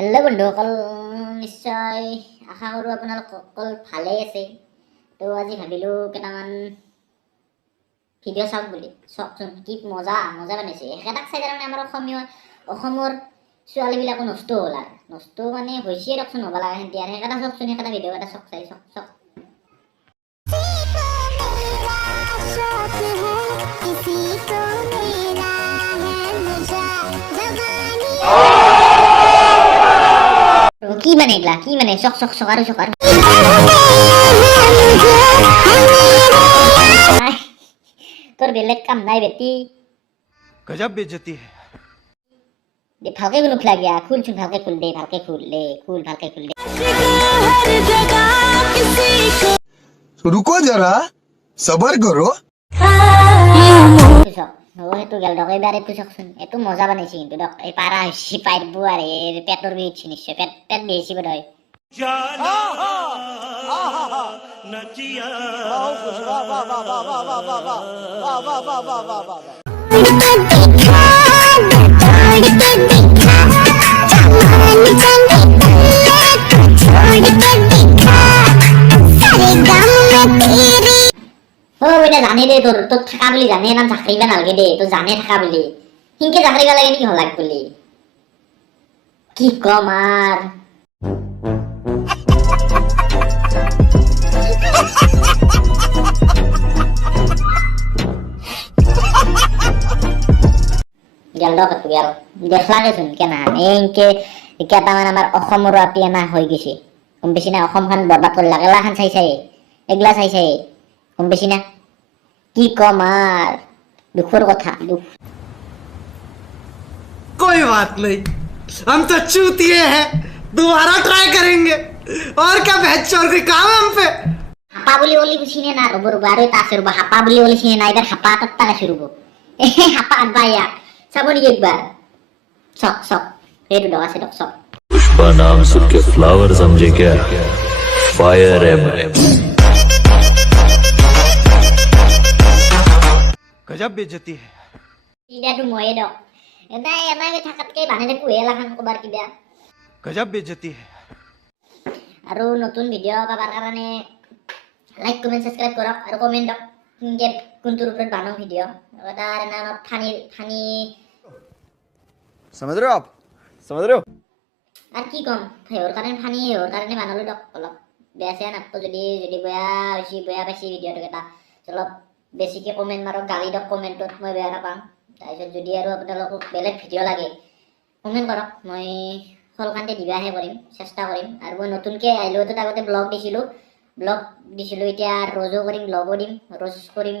Hello' বন্ধুসকল, নিশ্চয় আশা কৰোঁ আপোনালোক সকল ভালেই আছে। তো আজি ভাবিলোঁ কেইটামান ভিডিঅ' চাওক বুলি। চাওকচোন কি মজা মজা বনাইছে। একেটাক চাই তাৰমানে আমাৰ অসমৰ ছোৱালীবিলাকো নষ্ট হ'ল আৰু নষ্ট মানে হৈছে দিয়কচোন, হ'ব লগা সেনেকৈ আৰু সেইকেইটা চাওকচোন, সেইকেইটা ভিডিঅ' এটা চাওক, চাই চাওক চাওক। কি মানে এগুলা, কি মানে চক চক চকাৰো চকাৰো তোর বেলেগ কাম নাই বেটি, गजब बेइज्जती है। ভালকে কোনো খোলা গিয়া খুলচোন, ভালকে খুল দে, ভালকে খুল দে, খুল ভালকে খুল দে। रुको जरा सबर करो। সেইটো গেল দক, এইবাৰ এইটো চাওকচোন, এইটো মজা বনাইছে কিন্তু দক। এই পাৰা হৈছি পাৰিব আৰু এই পেটৰ বিষ উঠছি নিশ্চয়, পেট বেছি বোধ হয়। জানে দে তোৰ থাকা বুলি জানে, নাম চাকৰিবা নালাগে দে, তোৰ জানে থাকা বুলি সিনকে চাকৰিবা লাগে নেকি হলাক বুলি কি কম আৰ। গেল দক গেল, দেখলাগেচোন কেনা এনেকে কেইটামান আমাৰ অসমৰ আপি এনা হৈ গৈছে, গম পাইছি না। অসমখন বৰবাদ কৰি লাগে এগলা খান চাই চাই, এগলা চাই চাই, গম পাইছি না। কি কম আর, দুখৰ কথা দুখ। कोई बात नहीं, हम तो चूतिए हैं, दोबारा ट्राई करेंगे। और क्या बहस और कोई काम है हम पे। হাপা বুলি বলি চিনে না, রব রব আৰু এটা আছে ৰব, হাপা বুলি বলি চিনে না, এবার হাপা তাত্তা আছে রব, হাপা আনবা ইয়াক চাব নেকি একবার, চক চক এইটো দক আছে দক চক। पुष्पा नाम सुन के फ्लावर समझे क्या, फायर है मैं। गजब बेइज्जती है। এতিয়াতো ময়ে দক, এনাই এনাই থাকাতকে বানে পুহে লাখান কবাৰ কিবা। गजब बेइज्जती है। আৰু নতুন ভিডিঅ' পাবাৰ কাৰণে লাইক কমেন্ট সাবস্ক্ৰাইব কৰক আৰু কমেন্ট দক কোনটোৰ ওপৰত বানাম ভিডিঅ'। এটা নাম ফানি समझ रहे हो आप, समझ रहे हो। আর কি কম, সেহৰ কাৰণে ফানি, সেহৰ কাৰণে বানালো দক। অলপ বেয়া চেয়া নাপাব, যদি বেয়া হৈছে, বেয়া পাইছি ভিডিঅ'টো এটা অলপ বেছিকে কমেন্ট মাৰক, গালি দক কমেন্টত, মই বেয়া নাপাম। তাৰপিছত যদি আৰু আপোনালোকক বেলেগ ভিডিঅ' লাগে কমেন্ট কৰক, মই সলকান্তে দিবাহে কৰিম, চেষ্টা কৰিম। আৰু মই নতুনকে আহিলোঁ, তো আগতে ব্লগ দিছিলোঁ, এতিয়া ৰ'জো কৰিম, ব্লগো দিম, ৰ'জ কৰিম।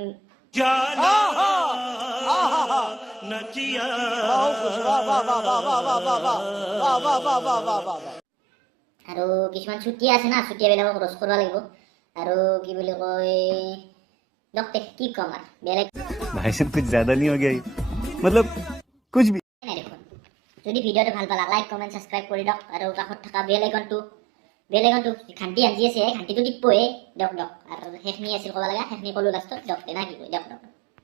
আৰু কিছুমান চুতীয়া আছে না, চুতীয়াবিলাকক ৰ'জ কৰিব লাগিব। আৰু কি বুলি কয় দক, কি কম আৰু বেলেগ भाई साहब कुछ ज्यादा नहीं हो गया ये? मतलब कुछ भी নাই দেখোন। যদি ভিডিঅ'টো ভাল পালা লাইক কমেন্ট সাবস্ক্রাইব কৰি দিয়ক, আৰু কাষত থকা বেল আইকনটো ঘাণ্টি আঁজি আছে, ঘাণ্টিটো টিপবহে দিয়ক। আৰু সেইখিনি আছিল ক'ব লগা, সেইখিনি ক'লো লাষ্টত দিয়ক, না কি কয় দিয়ক।